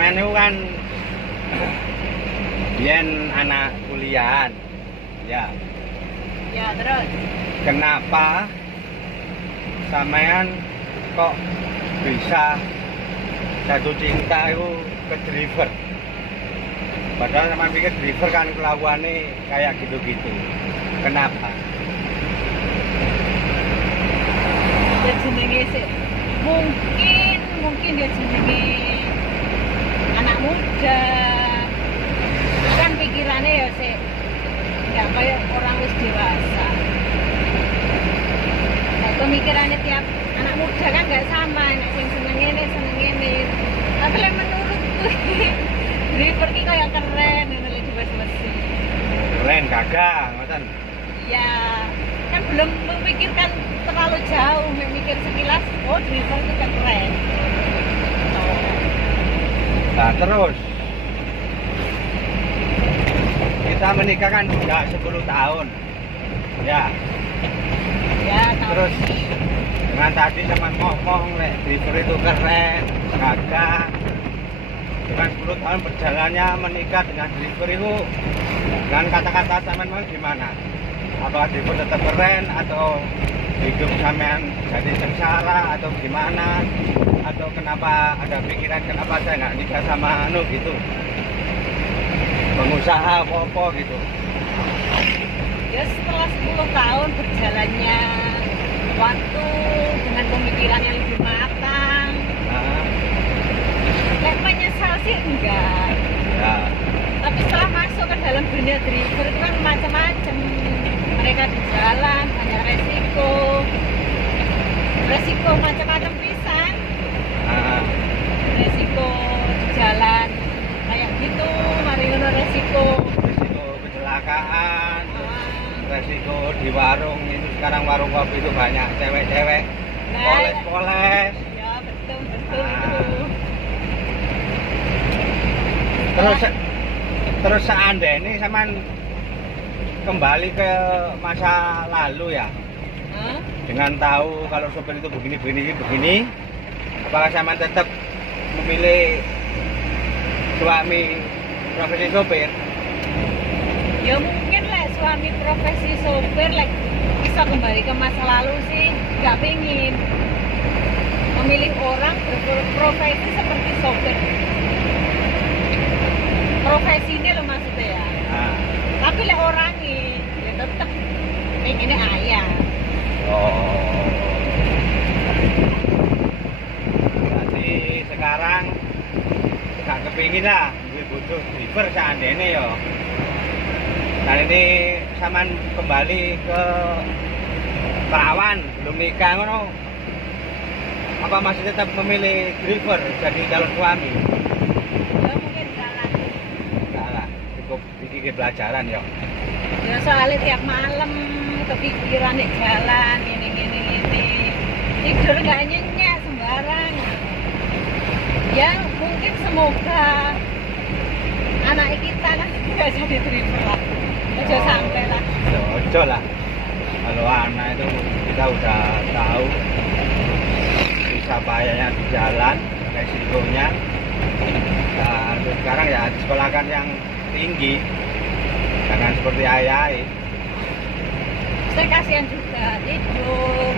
sampean itu kan biyen anak kuliahan. Ya. Ya, terus Kenapa sampean kok bisa jatuh cinta itu ke driver? Padahal sampean pikir driver kan kelakuannya kayak gitu-gitu. Kenapa? dia jenenge sih mungkin dia jenenge anak muda. Kan pikirannya ya sih nggak kayak orang wis dewasa. Nah, pemikirannya tiap anak muda kan nggak sama, nek sing seneng ini. Tapi lek menurutku driver ki kayak keren ngono lek dibes-besi. Keren gagah, ngoten. Ya, kan belum memikirkan terlalu jauh, memikir sekilas, oh driver itu kan keren. Nah, terus kita menikah kan udah 10 tahun. Ya. Ya, tahun Terus ini. dengan tadi sama ngomong lek driver itu keren, gagah. Dengan 10 tahun berjalannya menikah dengan driver itu, dengan kata-kata sampean mau gimana? Apakah driver tetap keren atau hidup sampean jadi sengsara atau gimana? Atau kenapa ada pikiran kenapa saya nggak nikah sama anu gitu? Pengusaha apa gitu. Ya setelah 10 tahun berjalannya waktu dengan pemikiran yang lebih matang, Nah, lek menyesal sih enggak. ya. Tapi setelah masuk ke dalam dunia driver itu kan macam-macam. Mereka di jalan banyak resiko macam-macam pisan. Nah, Resiko di jalan kayak gitu, mari ngono resiko. risiko kecelakaan, Ah, resiko di warung itu sekarang warung kopi itu banyak cewek-cewek Nah, poles-poles. ya betul itu. Terus seandainya ini sampean kembali ke masa lalu ya, Hah? dengan tahu kalau sopir itu begini, apakah sampean tetap memilih suami profesi sopir? Ya mungkin lah suami profesi sopir bisa kembali ke masa lalu sih nggak pengen memilih orang berprofesi seperti sopir. Profesinya lo maksudnya ya. Nah, Tapi lah orangnya ya tetap pengennya ayah. oh, berarti sekarang nggak kepingin lah duwe butuh driver seandainya ya. Nah ini sampean kembali ke perawan belum nikah ngono, apa masih tetap memilih driver jadi calon suami? Ya mungkin jalan. Enggak lah, cukup iki pelajaran ya. Ya soalnya tiap malam kepikiran di jalan ini. Tidur nggak nyenyak sembarang. Ya mungkin semoga anak kita nanti nggak jadi driver lah. Aja sampai lah. Ojo lah, kalau anak itu kita udah tahu bisa payahnya di jalan, resikonya. Nah, untuk sekarang ya disekolahkan yang tinggi, jangan seperti ayah. Saya kasihan juga tidur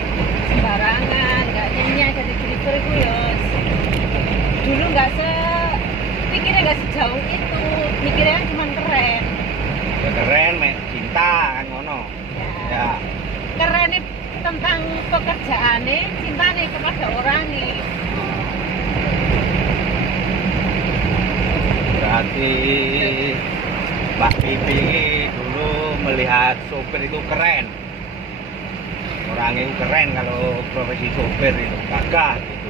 sembarangan, nggak nyenyak jadi driver itu ya. Dulu pikirnya nggak sejauh itu, mikirnya kan cuma keren. Ya keren, mek cinta kan ngono. Ya, Keren nih tentang pekerjaannya, cintanya kepada orangnya. berarti Mbak Pipi dulu melihat sopir itu keren. Orangnya itu keren kalau profesi sopir itu gagah gitu.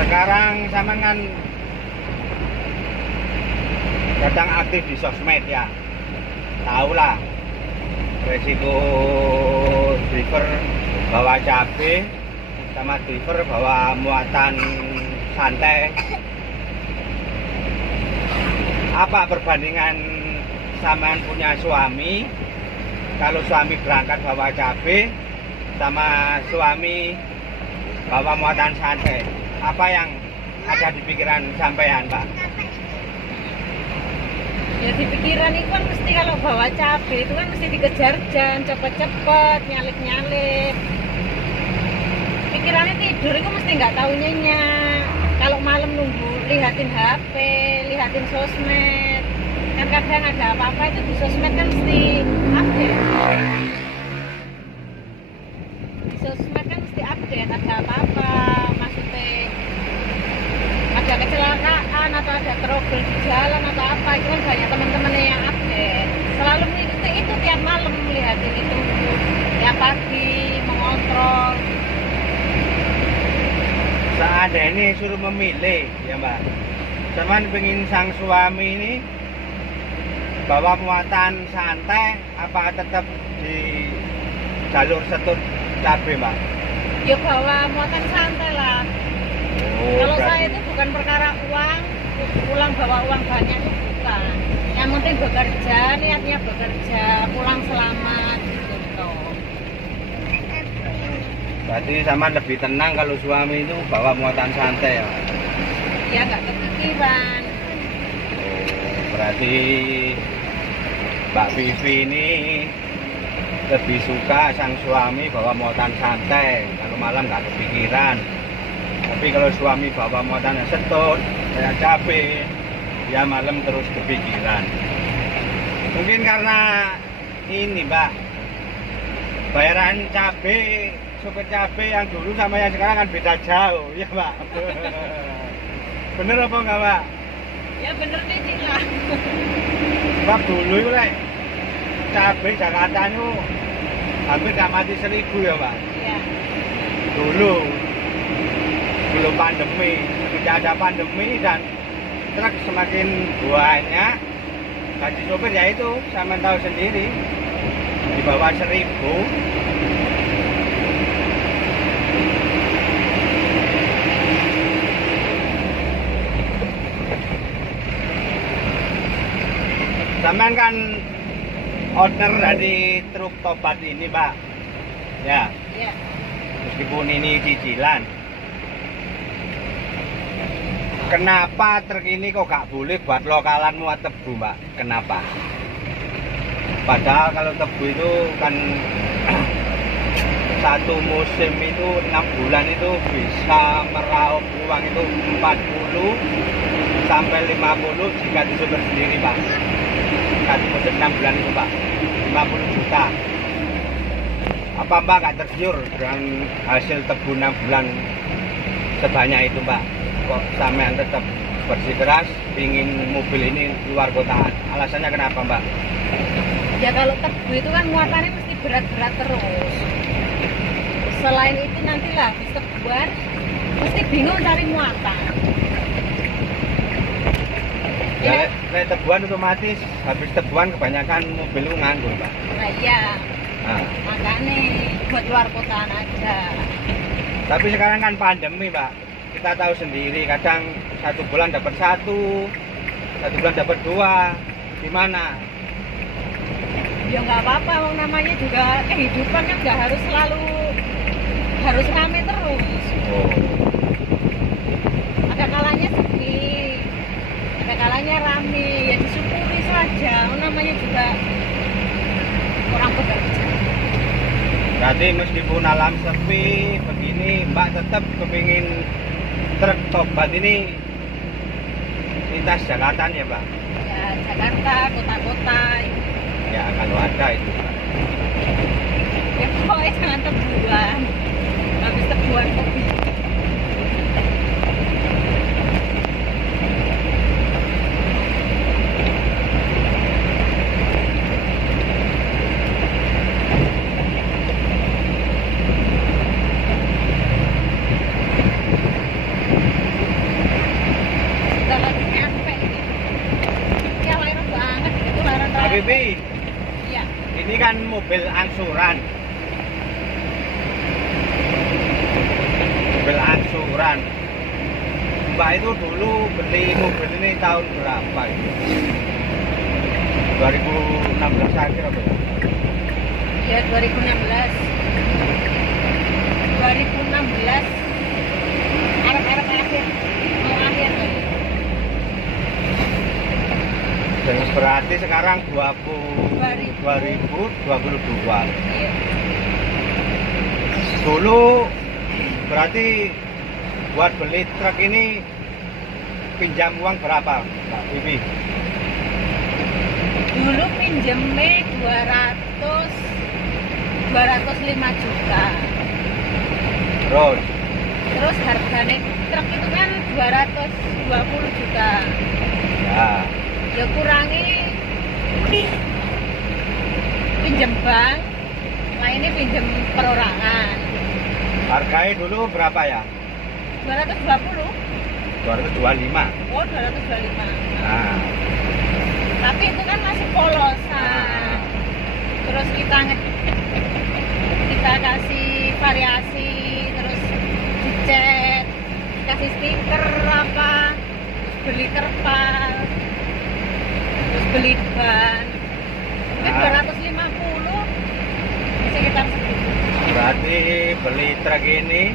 Sekarang sama kan kadang aktif di sosmed ya, tahu lah resiko driver bawa cabai sama driver bawa muatan santai. Apa perbandingan sampean punya suami, kalau suami berangkat bawa cabai sama suami bawa muatan santai. Apa yang ada di pikiran sampean, Pak? Ya di pikiran itu kan mesti kalau bawa cabai itu kan mesti dikejar jam, cepet-cepet, nyalip-nyalip. Pikirannya tidur itu mesti nggak tahu nyenyak. Kalau malam nunggu, lihatin HP, lihatin sosmed. Kan kadang ada apa-apa itu di sosmed kan mesti update. Di sosmed kan mesti update, ada apa-apa, maksudnya ada kecelakaan atau ada trouble di jalan atau apa, itu kan banyak teman-temannya yang update. Selalu mengikuti itu tiap malam, melihatin itu tiap pagi, mengontrol. Seandainya ini suruh memilih, ya Mbak. Cuman pengen sang suami ini bawa muatan santai, apa tetap di jalur setut cabai, Mbak? Ya bawa muatan santai lah. Kalau saya itu bukan perkara uang, pulang bawa uang banyak itu bukan. Yang penting bekerja, niatnya bekerja, pulang selamat gitu. Berarti sama lebih tenang kalau suami itu bawa muatan santai, ya? Ya nggak kepikiran. Berarti Mbak Vivi ini lebih suka sang suami bawa muatan santai, kalau malam nggak kepikiran. Tapi kalau suami bawa muatan setut, kayak cabai, ya malam terus kepikiran. Mungkin karena ini Mbak, bayaran cabai, supir cabai yang dulu sama yang sekarang kan beda jauh, ya Mbak. Bener apa enggak Mbak? Ya bener nih Cila. Sebab dulu itu cabai Jakarta itu hampir gak mati 1.000 ya Mbak. Iya. Dulu belum pandemi, ketika ada pandemi dan truk semakin banyak, gaji sopir ya itu sama tahu sendiri di bawah 1.000. Sampean kan owner dari truk tobat ini Pak, ya. Iya. Meskipun ini cicilan. Kenapa truk ini kok gak boleh buat lokalan muat tebu, Mbak? Kenapa? Padahal kalau tebu itu kan satu musim itu 6 bulan itu bisa meraup uang itu 40 sampai 50 jika disumber sendiri, Pak. Satu musim 6 bulan itu, Pak. 50 juta. Apa Mbak gak tergiur dengan hasil tebu 6 bulan sebanyak itu, Mbak? Kok sampean tetap bersikeras ingin mobil ini keluar kota? Alasannya kenapa, Mbak? Ya kalau tebu itu kan muatannya mesti berat-berat terus. Selain itu nantilah habis tebuan mesti bingung cari muatan. Ya, lek tebuan otomatis habis tebuan kebanyakan mobil itu nganggur, Mbak. Nah iya, Nah, makanya buat luar kotaan aja. tapi sekarang kan pandemi, Mbak. Kita tahu sendiri, kadang 1 bulan dapat 1 bulan dapat 2. Gimana? Ya nggak apa-apa, wong namanya juga kehidupan kan nggak harus selalu harus rame terus. Oh. Ada kalanya sepi, ada kalanya rame, ya disyukuri saja. Wong namanya juga orang bekerja. Berarti meskipun alam sepi begini, Mbak tetap kepingin truk tobat ini lintas Jakarta ya, Mbak? Ya Jakarta, kota-kota. Ya kalau ada itu, Mbak. Ya pokoknya jangan tebuan. Habis tebuan kopi. Bibi, Iya. ini kan mobil angsuran. Mobil angsuran. Mbak itu dulu beli mobil ini tahun berapa itu? 2016 akhir apa ya? Ya 2016. 2016 Berarti sekarang 2022. Iya. Dulu berarti buat beli truk ini pinjam uang berapa, Mbak Bibi? Dulu pinjemnya 205 juta. Terus harganya truk itu kan 220 juta. Ya. Ya kurangi pinjem bank, lainnya pinjem perorangan. Harganya dulu berapa ya? 220. 225. Oh, 225. Nah, Tapi itu kan masih polosan. Terus kita kasih variasi, terus dicat, kasih stiker apa, terus beli terpal, terus beli ban. Mungkin 250 sekitar segitu. berarti beli truk ini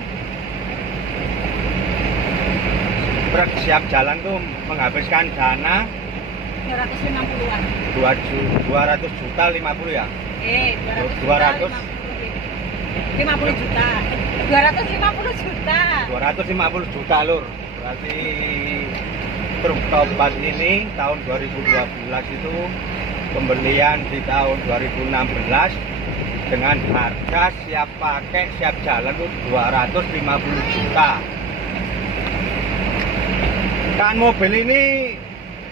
truk siap jalan tuh menghabiskan dana 250-an. 200 juta 50 ya? 200 50 juta. 250 juta. 250 juta lur. Berarti truk tobat ini tahun 2012 itu pembelian di tahun 2016 dengan harga siap pakai siap jalan itu 250 juta. Kan mobil ini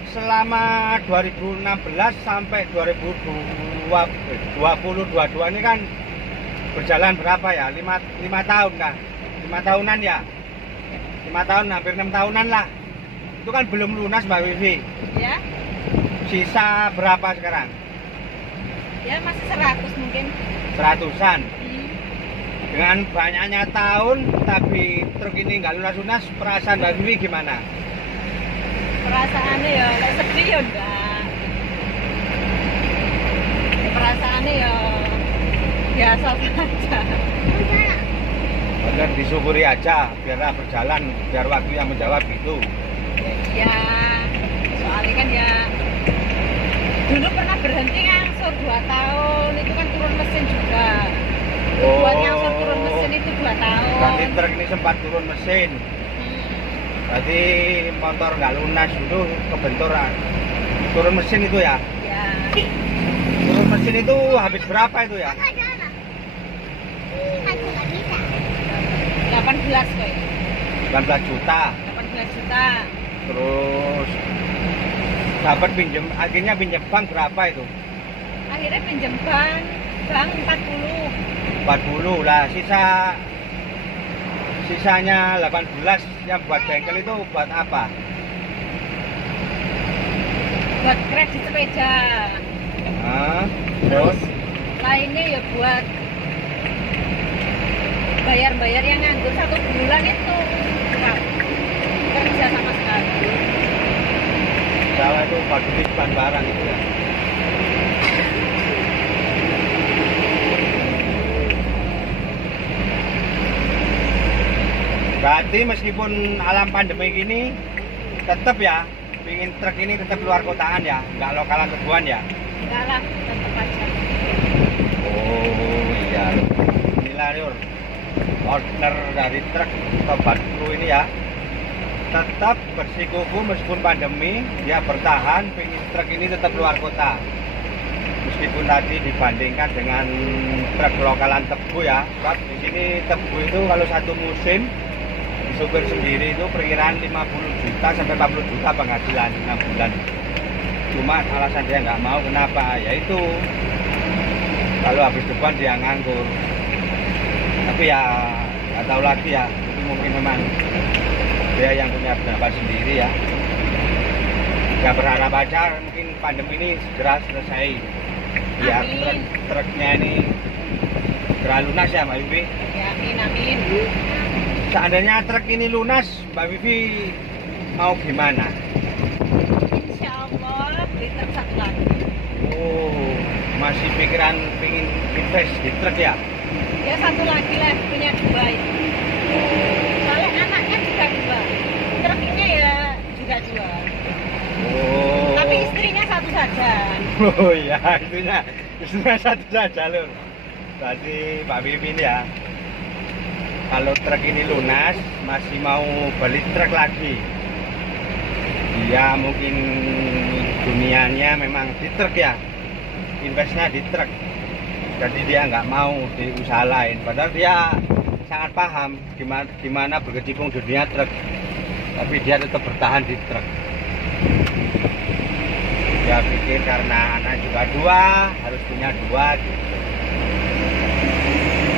selama 2016 sampai 2022 ini kan berjalan berapa ya? 5 tahun kan? 5 tahunan ya? 5 tahun, hampir 6 tahunan lah. Itu kan belum lunas Mbak Wifi. Ya. Sisa berapa sekarang? Ya masih 100 mungkin. 100-an. Dengan banyaknya tahun tapi truk ini nggak lunas-lunas, perasaan Mbak Wifi gimana? Perasaannya ya kayak sedih ya enggak. Perasaannya ya biasa saja. Bener disyukuri aja, biarlah berjalan, biar waktu yang menjawab gitu. Ya, soalnya kan ya dulu pernah berhenti ngangsur 2 tahun, itu kan turun mesin juga. Buat ngangsur turun mesin itu 2 tahun. Berarti truk ini sempat turun mesin. Berarti motor nggak lunas dulu kebenturan. Turun mesin itu ya? Ya. Turun mesin itu habis berapa itu ya? 18 kok. 18 juta. 18 juta. Terus dapat pinjem, akhirnya pinjem bank berapa itu? Akhirnya pinjem bank 40. 40 lah, sisanya 18 yang buat bengkel itu buat apa? Buat kredit sepeda. Terus Lainnya ya buat bayar-bayar yang nganggur 1 bulan itu nggak kerja sama sekali. Jawa itu buat titipan barang itu ya. Berarti meskipun alam pandemi gini tetap ya pingin truk ini tetap luar kotaan ya, nggak lokalan teguan ya. Enggak lah, tetap aja. Oh iya, inilah Lur, order dari truk Tobatku ini ya, tetap bersikuku meskipun pandemi, dia bertahan, pingin truk ini tetap luar kota. Meskipun tadi dibandingkan dengan truk lokalan Tebu ya, sebab di sini Tebu itu kalau satu musim supir sendiri itu perkiraan 50 juta sampai 40 juta penghasilan 6 bulan. Cuma alasan dia nggak mau, kenapa? Yaitu kalau habis depan dia nganggur. Tapi ya nggak tahu lagi ya, itu mungkin memang dia yang punya pendapat sendiri ya. Ya berharap aja mungkin pandemi ini segera selesai. Biar truknya ini segera lunas ya Mbak Wifi. Ya, amin. Seandainya truk ini lunas, Mbak Wifi mau gimana? Insya Allah beli truk 1 lagi. Oh, masih pikiran pengen invest di truk ya? Ya 1 lagi lah, punya 2 itu. Soalnya anaknya juga 2. Truknya ya juga 2. Oh. Tapi istrinya 1 saja. Oh iya, itunya satu saja lur. Berarti Pak Wiwin ya, kalau truk ini lunas masih mau beli truk lagi. Dia mungkin dunianya memang di truk ya, investnya di truk. Jadi dia nggak mau di usaha lain. Padahal dia sangat paham gimana berkecimpung dunia truk. Tapi dia tetap bertahan di truk. Dia pikir karena anak juga dua, harus punya dua gitu.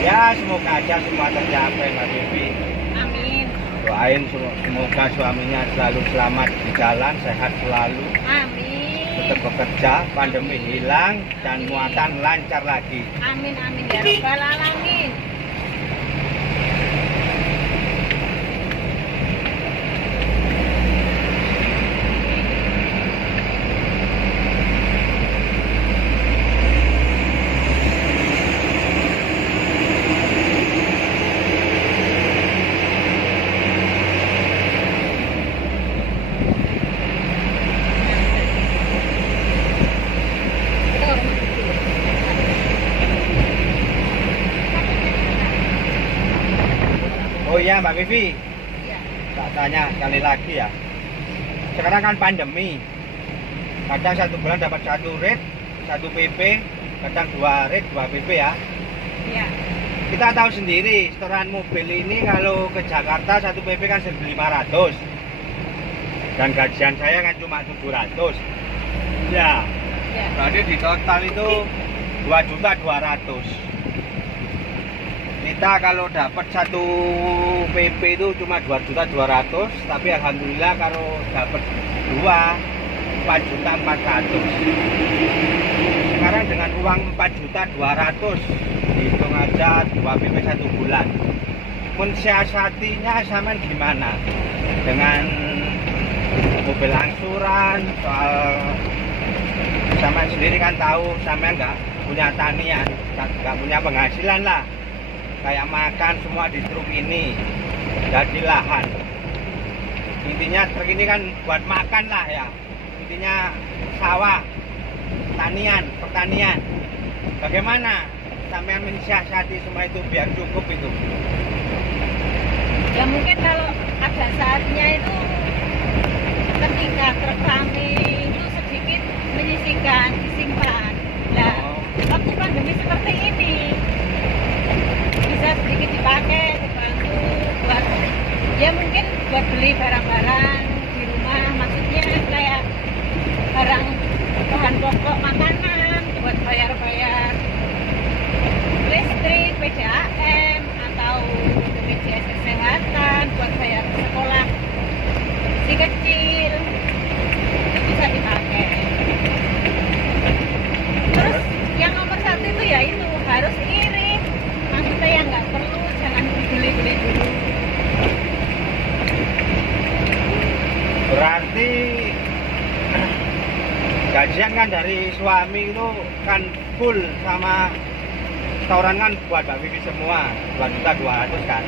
Ya semoga aja semua tercapai Mbak Bibi. Amin. Doain semoga suaminya selalu selamat di jalan, sehat selalu, Amin. tetap bekerja, pandemi hilang, dan muatan lancar lagi. Amin amin ya rabbal alamin. Oh iya Mbak Vivi, Iya. tak tanya sekali lagi ya. Sekarang kan pandemi, kadang satu bulan dapat satu rate, satu PP, kadang dua rate, dua PP ya. Iya. Kita tahu sendiri, setoran mobil ini kalau ke Jakarta satu PP kan 1.500, dan gajian saya kan cuma 700. Ya, Iya. berarti di total itu 2.200.000. Kita kalau dapat satu PP itu cuma 2.200.000, tapi alhamdulillah kalau dapat dua 4.400.000. Sekarang dengan uang 4.200.000, hitung aja 2 PP satu bulan. Mensiasatinya sampean gimana? Dengan mobil angsuran, soal sampean sendiri kan tahu, sampean nggak punya tanian, nggak punya penghasilan lah. Kayak makan semua di truk ini, jadi lahan. Intinya truk ini kan buat makan lah ya. Intinya sawah, pertanian. Bagaimana sampean mensiasati semua itu biar cukup itu? Ya mungkin kalau ada saatnya itu ketika truk rame itu sedikit menyisihkan, disimpan. Nah, waktu pandemi seperti ini bisa sedikit dipakai, dibantu buat ya mungkin buat beli barang-barang di rumah, maksudnya kayak barang bahan pokok makanan buat bayar-bayar listrik, PDAM atau BPJS kesehatan buat bayar sekolah si kecil itu bisa dipakai. Terus yang nomor satu itu ya itu harus irit, maksudnya yang nggak perlu jangan dibeli-beli dulu. Berarti gajian kan dari suami itu kan full, sama setoran kan buat Mbak Vivi semua 2.200.000 kan.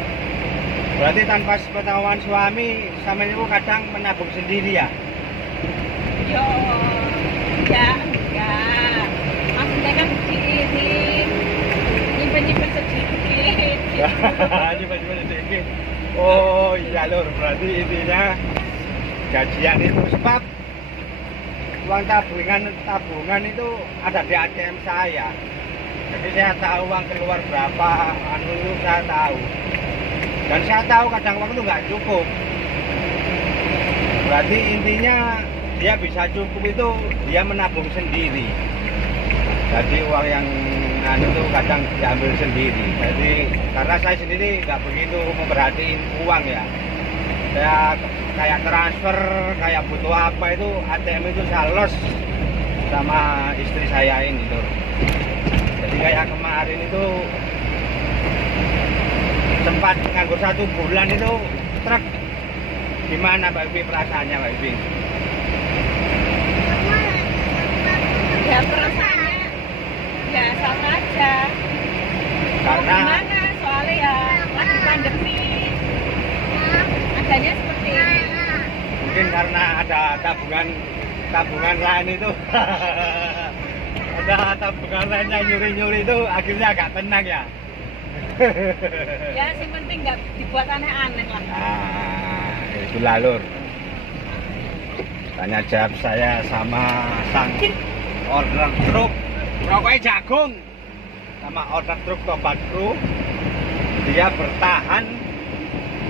Berarti tanpa sepengetahuan suami sama itu kadang menabung sendiri ya? Yo, ya enggak. Maksudnya kan diirit, nyimpen sedikit. Coba sedikit. Oh iya lur, berarti intinya gajian itu sebab uang tabungan itu ada di ATM saya. Jadi saya tahu uang keluar berapa, itu saya tahu. Dan saya tahu kadang waktu nggak cukup. Berarti intinya dia bisa cukup itu dia menabung sendiri. Jadi uang yang itu kadang diambil sendiri. Jadi karena saya sendiri nggak begitu memperhatiin uang ya. Saya kayak transfer, kayak butuh apa itu ATM itu saya los sama istri saya ini tuh. Jadi kayak kemarin itu sempat nganggur 1 bulan itu truk. Gimana Mbak Ibi perasaannya Mbak Ibi? Ya perasaannya biasa saja. Karena Gimana soalnya ya lagi pandemi, adanya seperti ini. mungkin karena ada tabungan lain itu. Nah, tabungan lainnya nyuri-nyuri itu akhirnya agak tenang ya. Ya, sing penting nggak dibuat aneh-aneh lah. Nah, itulah lur. Tanya jawab saya sama sang order truk rokoknya jagung sama order truk Tobat Kru. Dia bertahan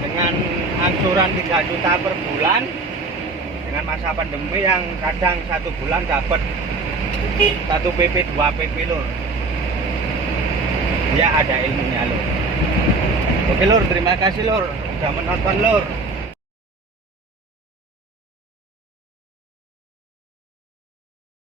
dengan angsuran 3 juta per bulan dengan masa pandemi yang kadang 1 bulan dapat 1 PP 2 PP lur. Dia ada ilmunya lur. Oke lur, terima kasih lur udah menonton lur.